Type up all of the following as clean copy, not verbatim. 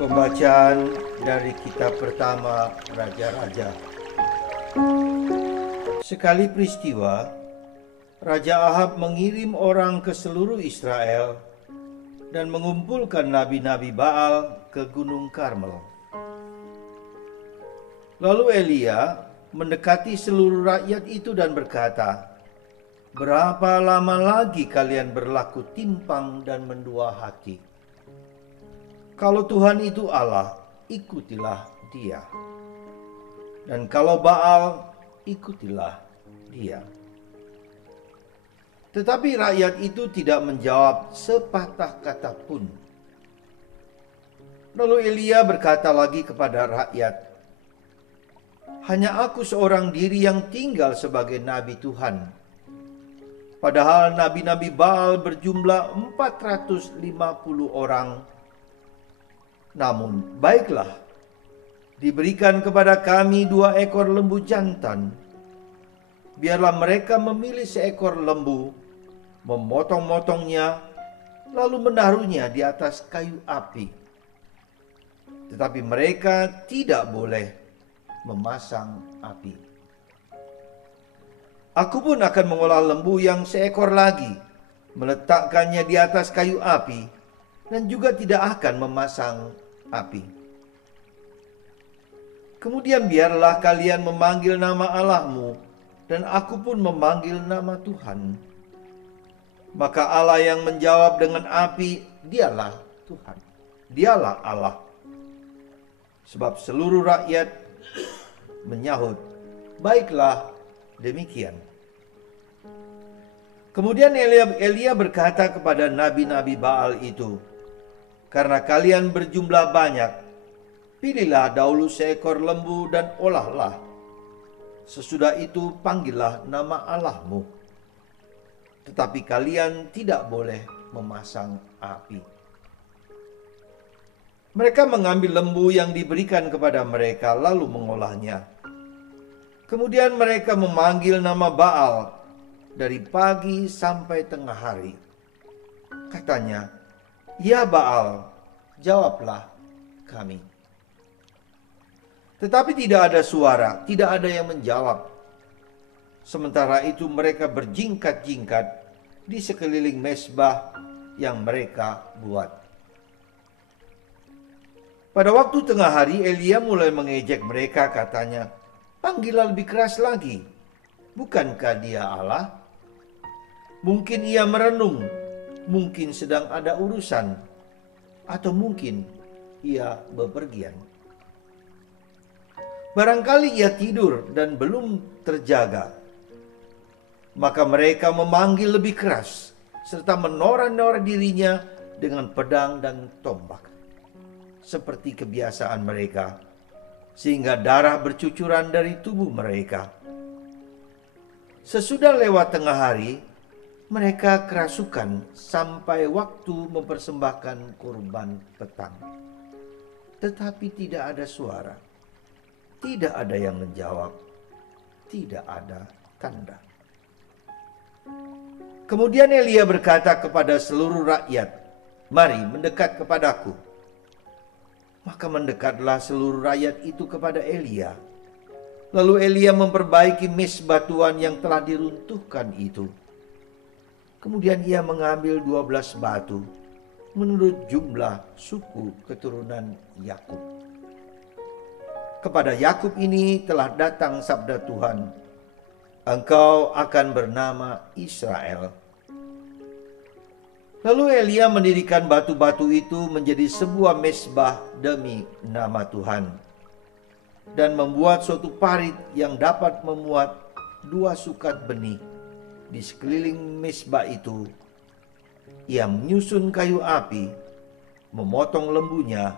Pembacaan dari kitab pertama Raja-Raja. Sekali peristiwa, Raja Ahab mengirim orang ke seluruh Israel dan mengumpulkan nabi-nabi Baal ke Gunung Karmel. Lalu Elia mendekati seluruh rakyat itu dan berkata, "Berapa lama lagi kalian berlaku timpang dan mendua hati? Kalau Tuhan itu Allah, ikutilah Dia. Dan kalau Baal, ikutilah dia." Tetapi rakyat itu tidak menjawab sepatah kata pun. Lalu Elia berkata lagi kepada rakyat, "Hanya aku seorang diri yang tinggal sebagai nabi Tuhan. Padahal nabi-nabi Baal berjumlah 450 orang. Namun baiklah, diberikan kepada kami 2 ekor lembu jantan. Biarlah mereka memilih seekor lembu, memotong-motongnya, lalu menaruhnya di atas kayu api. Tetapi mereka tidak boleh memasang api. Aku pun akan mengolah lembu yang seekor lagi, meletakkannya di atas kayu api, dan juga tidak akan memasang api. Kemudian biarlah kalian memanggil nama Allahmu, dan aku pun memanggil nama Tuhan. Maka Allah yang menjawab dengan api, dialah Tuhan, dialah Allah." Sebab seluruh rakyat menyahut, "Baiklah, demikian." Kemudian Elia berkata kepada nabi-nabi Baal itu, "Karena kalian berjumlah banyak, pilihlah dahulu seekor lembu dan olahlah. Sesudah itu panggillah nama Allahmu. Tetapi kalian tidak boleh memasang api." Mereka mengambil lembu yang diberikan kepada mereka lalu mengolahnya. Kemudian mereka memanggil nama Baal dari pagi sampai tengah hari. Katanya, "Ya Baal, jawablah kami." Tetapi tidak ada suara, tidak ada yang menjawab. Sementara itu mereka berjingkat-jingkat di sekeliling mezbah yang mereka buat. Pada waktu tengah hari, Elia mulai mengejek mereka, katanya, "Panggillah lebih keras lagi. Bukankah dia Allah? Mungkin ia merenung, mungkin sedang ada urusan, atau mungkin ia bepergian. Barangkali ia tidur dan belum terjaga." Maka mereka memanggil lebih keras, serta menora-nora dirinya dengan pedang dan tombak, seperti kebiasaan mereka, sehingga darah bercucuran dari tubuh mereka. Sesudah lewat tengah hari, mereka kerasukan sampai waktu mempersembahkan kurban petang. Tetapi tidak ada suara, tidak ada yang menjawab, tidak ada tanda. Kemudian Elia berkata kepada seluruh rakyat, "Mari mendekat kepadaku." Maka mendekatlah seluruh rakyat itu kepada Elia. Lalu Elia memperbaiki mezbah Tuhan yang telah diruntuhkan itu. Kemudian ia mengambil 12 batu menurut jumlah suku keturunan Yakub. Kepada Yakub ini telah datang sabda Tuhan, "Engkau akan bernama Israel." Lalu Elia mendirikan batu-batu itu menjadi sebuah mezbah demi nama Tuhan, dan membuat suatu parit yang dapat memuat 2 sukat benih di sekeliling mezbah itu. Ia menyusun kayu api, memotong lembunya,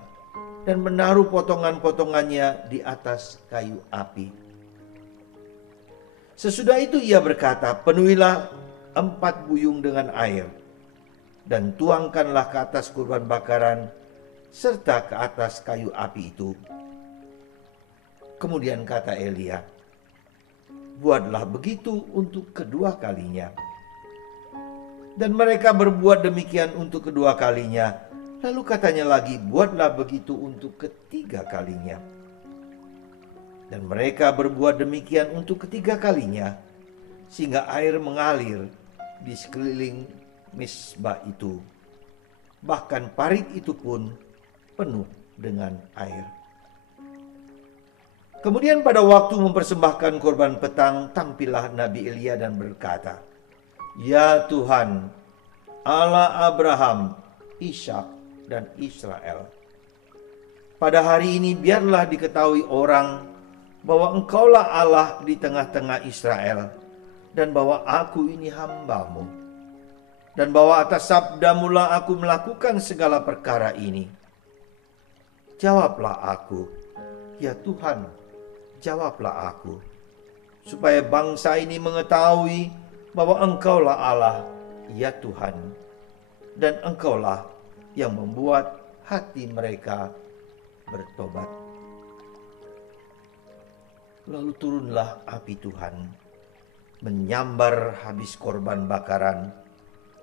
dan menaruh potongan-potongannya di atas kayu api. Sesudah itu ia berkata, "Penuhilah 4 buyung dengan air, dan tuangkanlah ke atas kurban bakaran serta ke atas kayu api itu." Kemudian kata Elia, buatlah begitu untuk kedua kalinya. Dan mereka berbuat demikian untuk kedua kalinya. Lalu katanya lagi, buatlah begitu untuk ketiga kalinya. Dan mereka berbuat demikian untuk ketiga kalinya, sehingga air mengalir di sekeliling misbah itu. Bahkan parit itu pun penuh dengan air. Kemudian pada waktu mempersembahkan korban petang, tampillah Nabi Elia dan berkata, "Ya Tuhan, Allah Abraham, Ishak, dan Israel, pada hari ini biarlah diketahui orang bahwa Engkaulah Allah di tengah-tengah Israel, dan bahwa aku ini hamba-Mu, dan bahwa atas sabda-Mu lah aku melakukan segala perkara ini. Jawablah aku, ya Tuhan, jawablah aku, supaya bangsa ini mengetahui bahwa Engkaulah Allah, ya Tuhan, dan Engkaulah yang membuat hati mereka bertobat." Lalu turunlah api Tuhan, menyambar habis korban bakaran,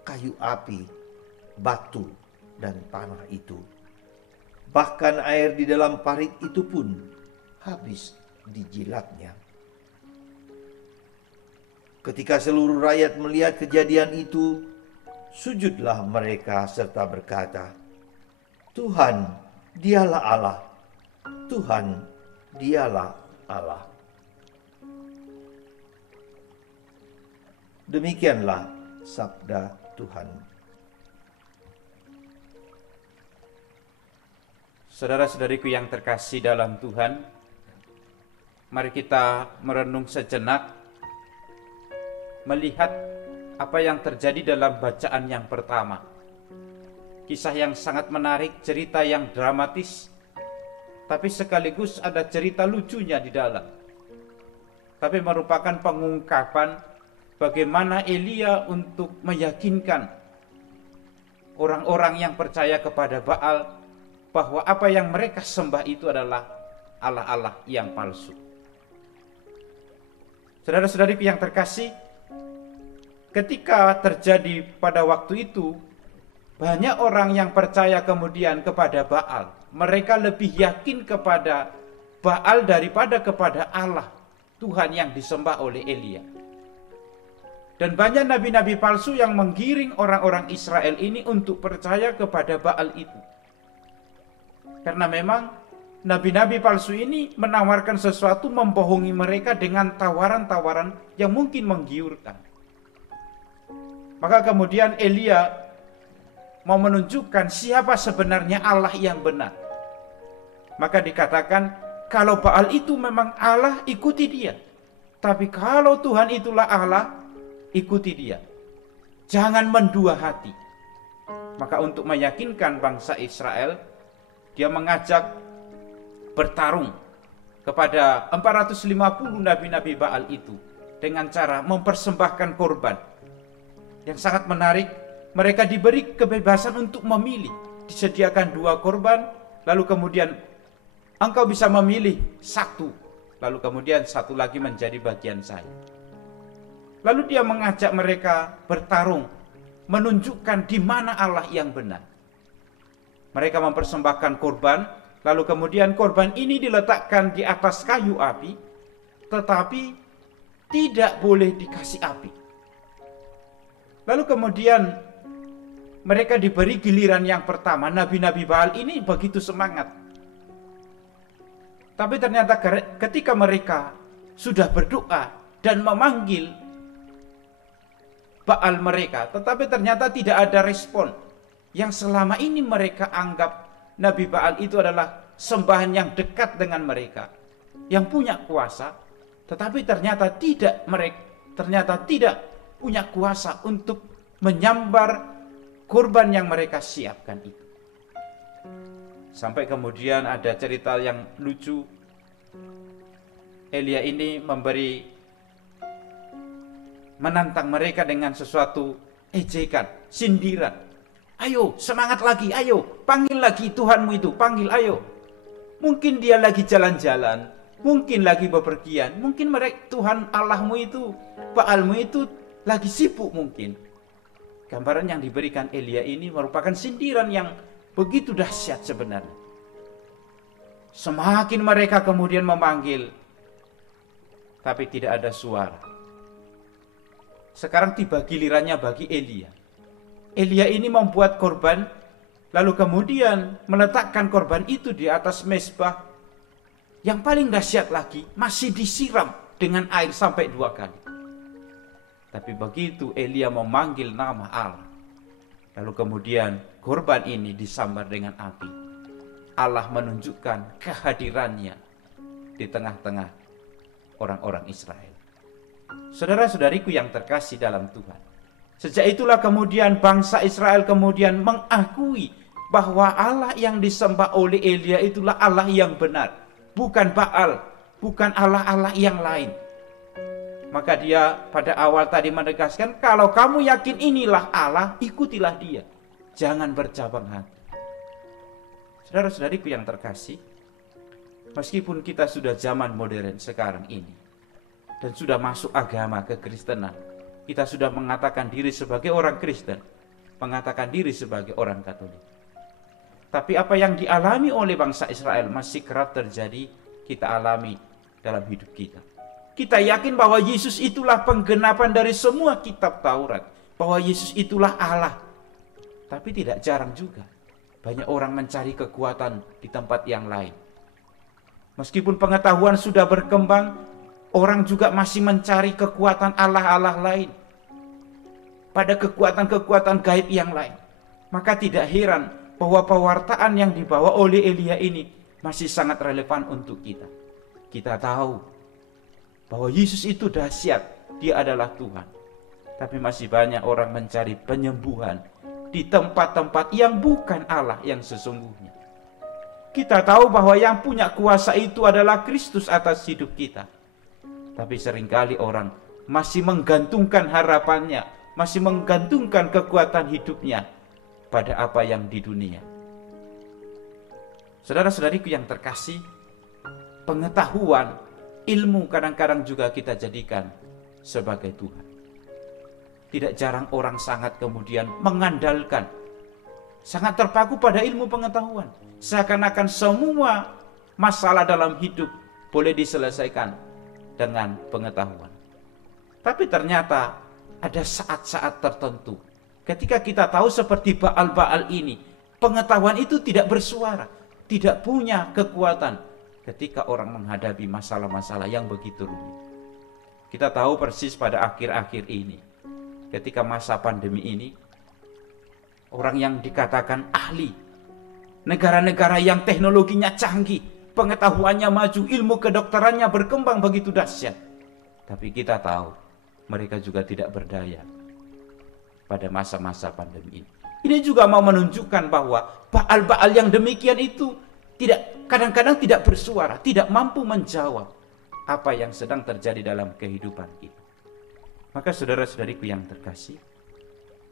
kayu api, batu, dan tanah itu. Bahkan air di dalam parit itu pun habis dijilatnya. Ketika seluruh rakyat melihat kejadian itu, sujudlah mereka serta berkata, "Tuhan, dialah Allah. Tuhan, dialah Allah." Demikianlah sabda Tuhan. Saudara-saudariku yang terkasih dalam Tuhan, mari kita merenung sejenak, melihat apa yang terjadi dalam bacaan yang pertama. Kisah yang sangat menarik, cerita yang dramatis, tapi sekaligus ada cerita lucunya di dalam. Tapi merupakan pengungkapan bagaimana Elia untuk meyakinkan orang-orang yang percaya kepada Baal bahwa apa yang mereka sembah itu adalah Allah-Allah yang palsu. Saudara-saudariku yang terkasih, ketika terjadi pada waktu itu, banyak orang yang percaya kemudian kepada Baal. Mereka lebih yakin kepada Baal daripada kepada Allah, Tuhan yang disembah oleh Elia. Dan banyak nabi-nabi palsu yang menggiring orang-orang Israel ini untuk percaya kepada Baal itu. Karena memang nabi-nabi palsu ini menawarkan sesuatu, membohongi mereka dengan tawaran-tawaran yang mungkin menggiurkan. Maka kemudian Elia mau menunjukkan siapa sebenarnya Allah yang benar. Maka dikatakan, kalau Baal itu memang Allah, ikuti dia. Tapi kalau Tuhan itulah Allah, ikuti dia. Jangan mendua hati. Maka untuk meyakinkan bangsa Israel, dia mengajak bertarung kepada 450 nabi-nabi Baal itu dengan cara mempersembahkan korban. Yang sangat menarik, mereka diberi kebebasan untuk memilih. Disediakan 2 korban, lalu kemudian engkau bisa memilih 1, lalu kemudian 1 lagi menjadi bagian saya. Lalu dia mengajak mereka bertarung, menunjukkan di mana Allah yang benar. Mereka mempersembahkan korban, lalu kemudian korban ini diletakkan di atas kayu api, tetapi tidak boleh dikasih api. Lalu kemudian mereka diberi giliran yang pertama. Nabi-nabi Baal ini begitu semangat. Tapi ternyata ketika mereka sudah berdoa dan memanggil Baal mereka, tetapi ternyata tidak ada respon. Yang selama ini mereka anggap Nabi Baal itu adalah sembahan yang dekat dengan mereka, yang punya kuasa, tetapi ternyata tidak punya kuasa untuk menyambar kurban yang mereka siapkan itu. Sampai kemudian ada cerita yang lucu. Elia ini menantang mereka dengan sesuatu ejekan, sindiran. Ayo, semangat lagi, ayo, panggil lagi Tuhanmu itu, panggil, ayo. Mungkin dia lagi jalan-jalan, mungkin lagi bepergian, mungkin mereka Tuhan Allahmu itu, Baalmu itu lagi sibuk mungkin. Gambaran yang diberikan Elia ini merupakan sindiran yang begitu dahsyat sebenarnya. Semakin mereka kemudian memanggil, tapi tidak ada suara. Sekarang tiba gilirannya bagi Elia. Elia ini membuat korban, lalu kemudian meletakkan korban itu di atas mezbah. Yang paling dahsyat lagi, masih disiram dengan air sampai 2 kali. Tapi begitu Elia memanggil nama Allah, lalu kemudian korban ini disambar dengan api. Allah menunjukkan kehadirannya di tengah-tengah orang-orang Israel. Saudara-saudariku yang terkasih dalam Tuhan, sejak itulah kemudian bangsa Israel kemudian mengakui bahwa Allah yang disembah oleh Elia itulah Allah yang benar, bukan Baal, bukan Allah-Allah yang lain. Maka dia pada awal tadi menegaskan, kalau kamu yakin inilah Allah, ikutilah dia, jangan bercabang hati. Saudara-saudariku yang terkasih, meskipun kita sudah zaman modern sekarang ini, dan sudah masuk agama kekristenan, kita sudah mengatakan diri sebagai orang Kristen, mengatakan diri sebagai orang Katolik. Tapi apa yang dialami oleh bangsa Israel masih kerap terjadi, kita alami dalam hidup kita. Kita yakin bahwa Yesus itulah penggenapan dari semua kitab Taurat, bahwa Yesus itulah Allah. Tapi tidak jarang juga banyak orang mencari kekuatan di tempat yang lain. Meskipun pengetahuan sudah berkembang, orang juga masih mencari kekuatan Allah-Allah lain, pada kekuatan-kekuatan gaib yang lain. Maka tidak heran bahwa pewartaan yang dibawa oleh Elia ini masih sangat relevan untuk kita. Kita tahu bahwa Yesus itu dahsyat, dia adalah Tuhan. Tapi masih banyak orang mencari penyembuhan di tempat-tempat yang bukan Allah yang sesungguhnya. Kita tahu bahwa yang punya kuasa itu adalah Kristus atas hidup kita. Tapi seringkali orang masih menggantungkan harapannya, masih menggantungkan kekuatan hidupnya pada apa yang di dunia. Saudara-saudariku yang terkasih, pengetahuan, ilmu kadang-kadang juga kita jadikan sebagai Tuhan. Tidak jarang orang sangat kemudian mengandalkan, sangat terpaku pada ilmu pengetahuan. Seakan-akan semua masalah dalam hidup boleh diselesaikan dengan pengetahuan. Tapi ternyata ada saat-saat tertentu ketika kita tahu seperti Baal-Baal ini, pengetahuan itu tidak bersuara, tidak punya kekuatan ketika orang menghadapi masalah-masalah yang begitu rumit. Kita tahu persis pada akhir-akhir ini, ketika masa pandemi ini, orang yang dikatakan ahli, negara-negara yang teknologinya canggih, pengetahuannya maju, ilmu kedokterannya berkembang begitu dahsyat. Tapi kita tahu mereka juga tidak berdaya pada masa-masa pandemi ini. Ini juga mau menunjukkan bahwa Baal-Baal yang demikian itu kadang-kadang tidak bersuara, tidak mampu menjawab apa yang sedang terjadi dalam kehidupan kita. Maka saudara-saudariku yang terkasih,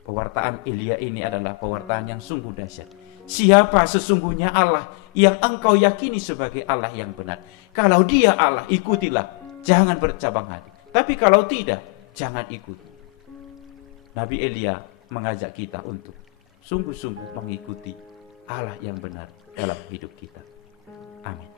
pewartaan Elia ini adalah pewartaan yang sungguh dahsyat. Siapa sesungguhnya Allah yang engkau yakini sebagai Allah yang benar? Kalau dia Allah, ikutilah, jangan bercabang hati. Tapi kalau tidak, jangan ikuti. Nabi Elia mengajak kita untuk sungguh-sungguh mengikuti Allah yang benar dalam hidup kita. Amin.